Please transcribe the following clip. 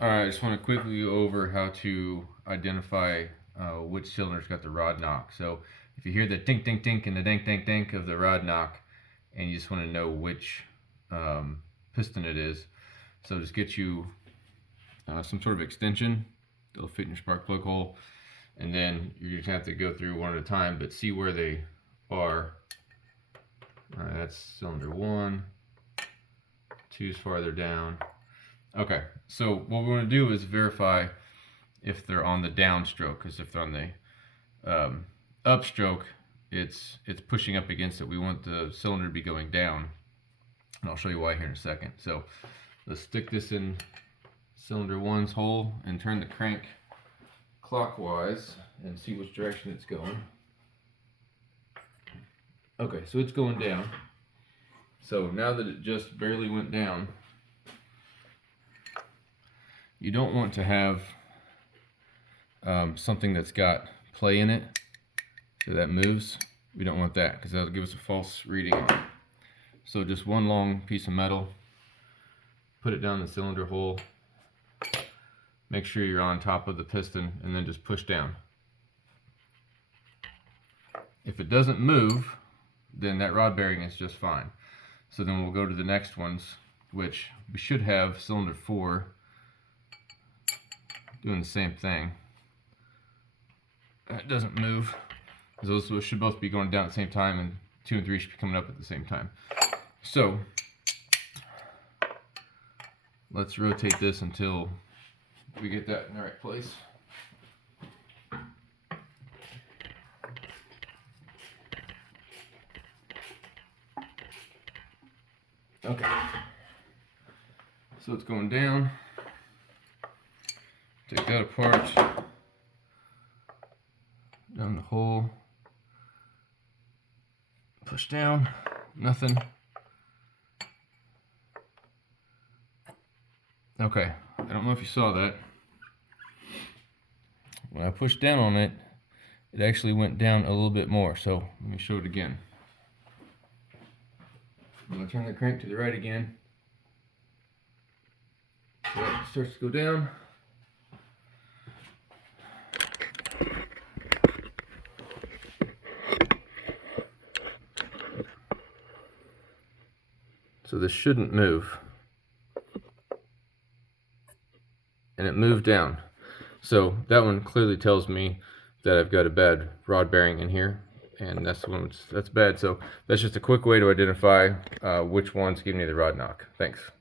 Alright, I just want to quickly go over how to identify which cylinder's got the rod knock. So if you hear the tink tink tink and the dink dink dink of the rod knock, and you just want to know which piston it is, so just get you some sort of extension that'll fit in your spark plug hole, and then you're just gonna have to go through one at a time, but see where they are. Alright, that's cylinder 1, 2's farther down. Okay, so what we want to do is verify if they're on the downstroke, because if they're on the upstroke, it's pushing up against it. We want the cylinder to be going down, and I'll show you why here in a second. So let's stick this in cylinder 1's hole and turn the crank clockwise and see which direction it's going. Okay, so it's going down. So now that it just barely went down, you don't want to have something that's got play in it, so that moves. We don't want that because that'll give us a false reading on it. So just one long piece of metal, put it down the cylinder hole, make sure you're on top of the piston, and then just push down. If it doesn't move, then that rod bearing is just fine. So then we'll go to the next ones, which we should have cylinder 4 doing the same thing. That doesn't move. Those should both be going down at the same time, and 2 and 3 should be coming up at the same time. So let's rotate this until we get that in the right place. Okay, so it's going down. Take that apart, down the hole, push down, nothing. Okay, I don't know if you saw that. When I pushed down on it, it actually went down a little bit more. So let me show it again. I'm going to turn the crank to the right again. So it starts to go down. So this shouldn't move. And it moved down. So that one clearly tells me that I've got a bad rod bearing in here, and that's bad. So that's just a quick way to identify which one's giving me the rod knock. Thanks.